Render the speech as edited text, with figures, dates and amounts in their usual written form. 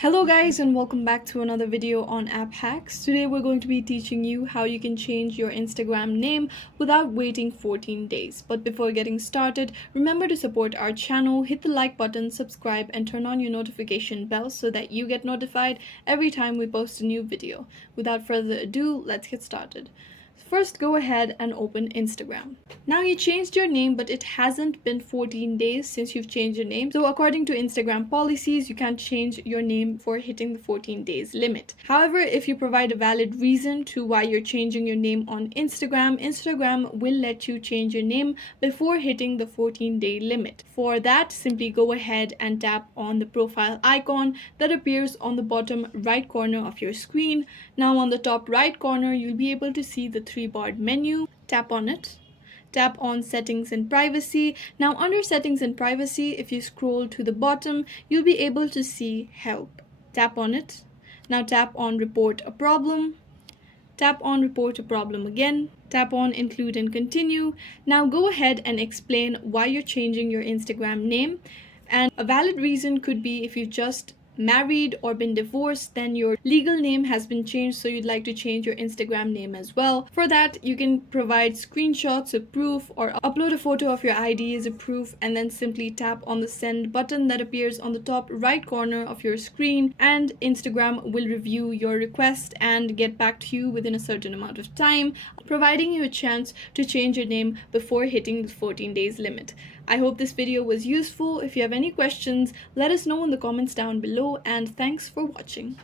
Hello guys and welcome back to another video on app hacks. Today we're going to be teaching you how you can change your Instagram name without waiting 14 days. But before getting started, remember to support our channel, hit the like button, subscribe and turn on your notification bell so that you get notified every time we post a new video. Without further ado, let's get started. First, go ahead and open Instagram. Now you changed your name, but it hasn't been 14 days since you've changed your name. So according to Instagram policies, you can't change your name for hitting the 14 days limit. However, if you provide a valid reason to why you're changing your name on Instagram, Instagram will let you change your name before hitting the 14-day limit. For that, simply go ahead and tap on the profile icon that appears on the bottom right corner of your screen. Now on the top right corner, you'll be able to see the three-barred menu. Tap on it. Tap on settings and privacy. Now under settings and privacy, if you scroll to the bottom, you'll be able to see help. Tap on it. Now tap on report a problem. Tap on report a problem again. Tap on include and continue. Now go ahead and explain why you're changing your Instagram name. And a valid reason could be if you just married or been divorced, then your legal name has been changed, so you'd like to change your Instagram name as well. For that, you can provide screenshots of proof or upload a photo of your ID as a proof, and then simply tap on the send button that appears on the top right corner of your screen, and Instagram will review your request and get back to you within a certain amount of time, providing you a chance to change your name before hitting the 14 days limit. I hope this video was useful. If you have any questions, let us know in the comments down below, and thanks for watching.